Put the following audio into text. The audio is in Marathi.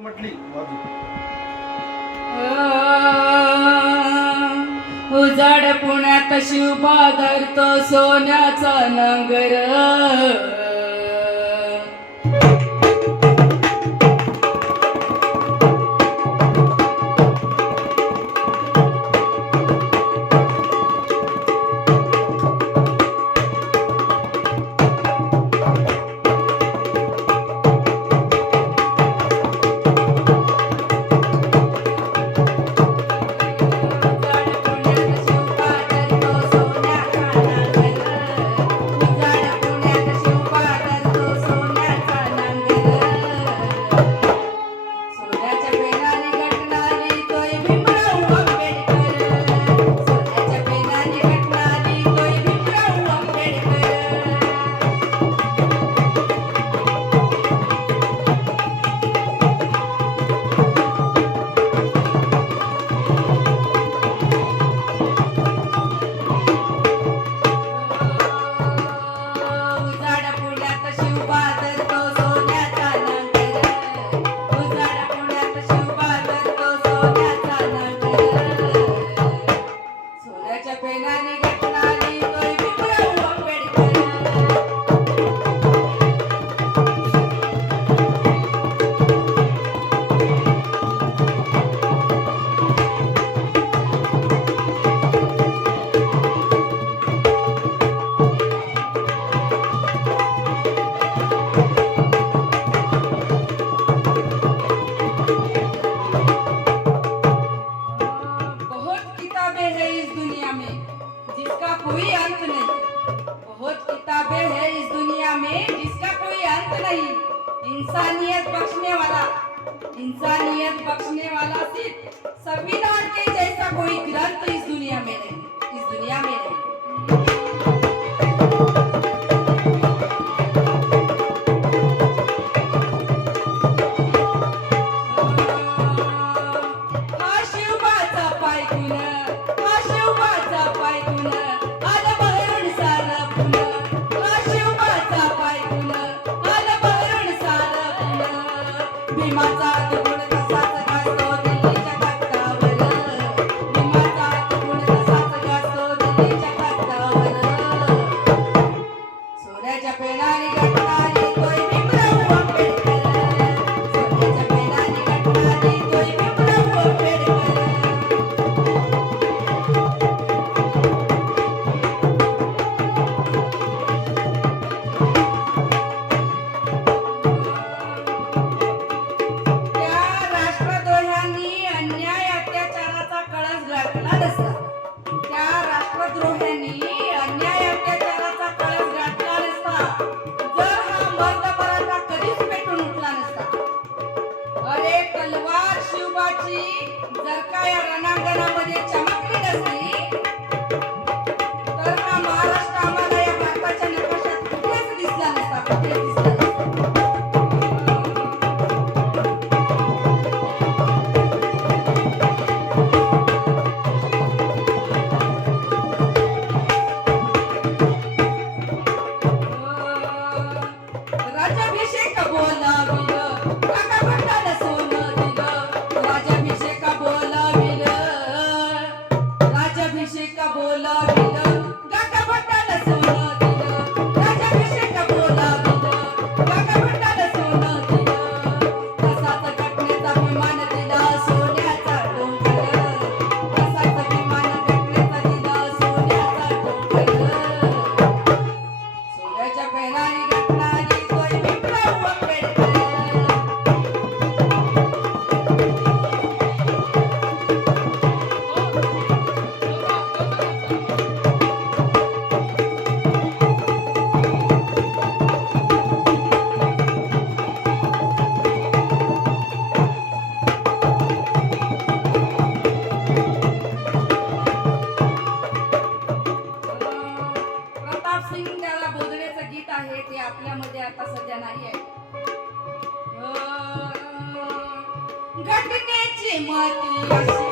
म्हटली उजाड हो पुण्यात शिवबा धरतो सोन्याचा नगर. इंसानियत बख्शने वाला इंसानियत बख्शने वाला सिर्फ संविधान के जैसा कोई ग्रंथ इस दुनिया में नहीं इस दुनिया में नहीं। भरता कधीच पेटून उठला नसता. अरे तलवार शिवबाची जर का या रणांगणामध्ये মাটি আসে